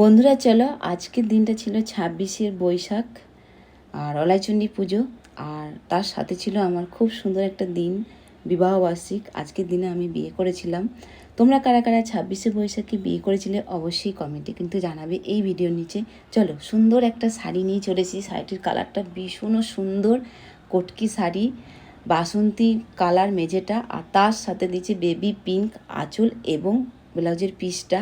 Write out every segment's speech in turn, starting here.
বন্ধুরা, চলো আজকের দিনটা ছিল ছাব্বিশের বৈশাখ আর অলাইচণ্ডী পুজো। আর তার সাথে ছিল আমার খুব সুন্দর একটা দিন বিবাহবার্ষিক আজকের দিনে আমি বিয়ে করেছিলাম। তোমরা কারা কারা ছাব্বিশে বৈশাখে বিয়ে করেছিলে অবশ্যই কমেন্টে কিন্তু জানাবে এই ভিডিওর নিচে। চলো, সুন্দর একটা শাড়ি নিয়ে চলেছি। শাড়িটির কালারটা ভীষণও সুন্দর, কটকি শাড়ি, বাসন্তী কালার মেঝেটা। আর তার সাথে দিয়েছে বেবি পিঙ্ক আঁচল এবং ব্লাউজের পিসটা।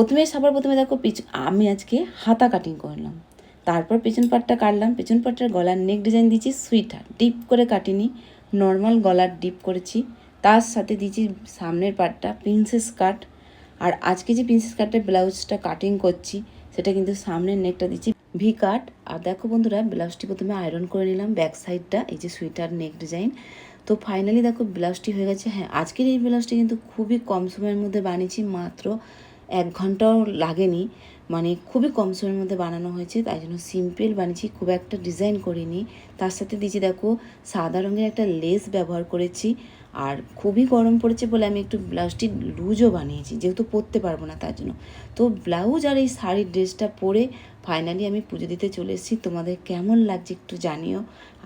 প্রথমে সবার প্রথমে দেখো পিছ, আমি আজকে হাতা কাটিং করলাম। তারপর পেছন পাটটা কাটলাম, পেছন পাটটার গলার নেক ডিজাইন দিয়েছি সুইটার ডিপ করে কাটিনি নর্মাল গলার ডিপ করেছি। তার সাথে দিয়েছি সামনের পাটটা প্রিন্সেস কাট আর আজকে যে প্রিন্সেস কাটের ব্লাউজটা কাটিং করছি, সেটা কিন্তু সামনের নেকটা দিচ্ছি ভি কাট আর দেখো বন্ধুরা ব্লাউজটি প্রথমে আয়রন করে নিলাম ব্যাক সাইডটা এই যে সুইটার নেক ডিজাইন তো ফাইনালি দেখো ব্লাউজটি হয়ে গেছে হ্যাঁ আজকের এই ব্লাউজটি কিন্তু খুবই কম সময়ের মধ্যে বানিয়েছি, মাত্র এক ঘন্টাও লাগেনি। মানে খুবই কম সময়ের মধ্যে বানানো হয়েছে, তাই জন্য সিম্পল বানিয়েছি, খুব একটা ডিজাইন করিনি। তার সাথে দিয়েছি, দেখো, সাদা রঙের একটা লেস ব্যবহার করেছি, আর খুবই গরম পড়েছে বলে আমি একটু ব্লাউজটি লুজও বানিয়েছি, যেহেতু পরতে পারব না তার জন্য। তো ব্লাউজ আর এই শাড়ির ড্রেসটা পরে ফাইনালি আমি পুজো দিতে চলে এসেছি। তোমাদের কেমন লাগছে একটু জানিও,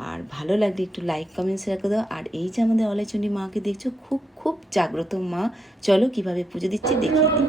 আর ভালো লাগলে একটু লাইক কমেন্টস রেখে দাও। আর এই যে আমাদের অলাইচন্ডী মাকে দেখছ, খুব জাগ্রত মা। চলো কীভাবে পুজো দিচ্ছি দেখিয়ে দিই।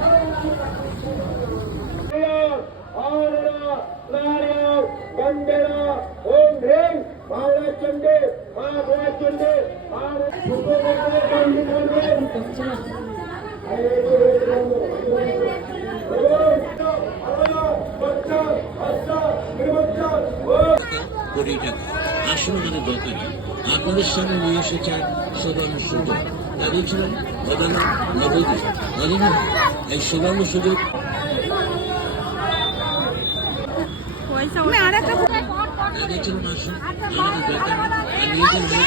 মা গোয়া চন্ডে মা কোটি টাকা আসলে আমাদের দরকার আপনাদের সামনে নিয়ে এসেছেন সুবর্ণ সুযোগ। দাঁড়িয়েছিলেন অদানা নবদী অদানা এই সুবর্ণ সুযোগ দাঁড়িয়েছিলেন আসুন আমাদের দরকার